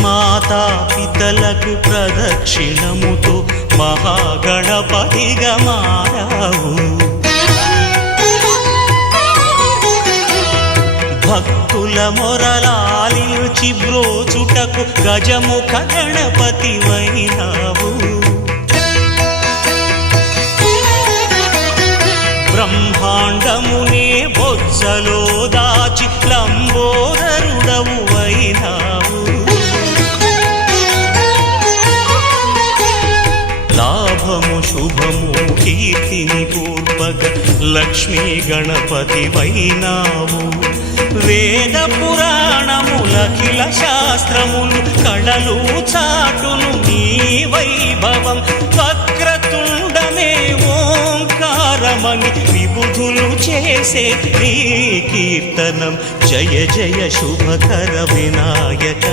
మాతా పితలకు ప్రదక్షిణముతో మహాగణపతిగా మారావు. భక్తుల మొరలాలించి బ్రోచుటకు గజముఖ గణపతి వైనావు. బ్రహ్మాండమునే బొజ్జలో దాచి లంబోదరుడవు వైనావు. లాభము శుభము కీర్తిని పూర్వక లక్ష్మీ గణపతి వైనావు. వేద పురాణములఖిల శాస్త్రములు కళలు చాటును నీ వైభవం. వక్రతుండమే ఓంకారమని విబుధులు చేసే నీ కీర్తనం. జయ జయ శుభకర వినాయక.